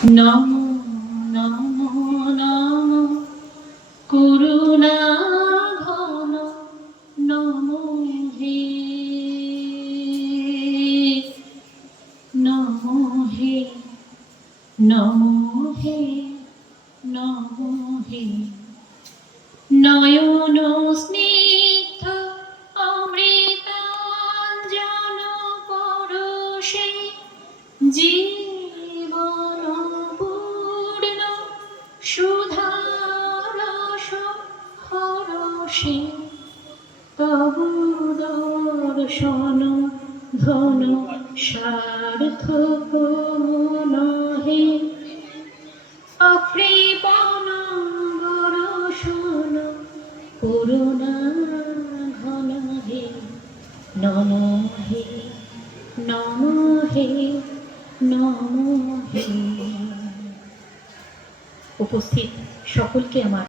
নমো নমো নমো করুণা ঘন নমো হে নমো হে নমো হে নমো হে নয়ন স্নিগ্ধ অমৃতাঞ্জন পরশে জীবন পূর্ণ সুধারস হরষে তবু দর্শন ধন সার্থক নহে অকৃপণ দর্শন করুণা ঘন হে নমো হে নমো হে নমো হে। উপস্থিত সকলকে আমার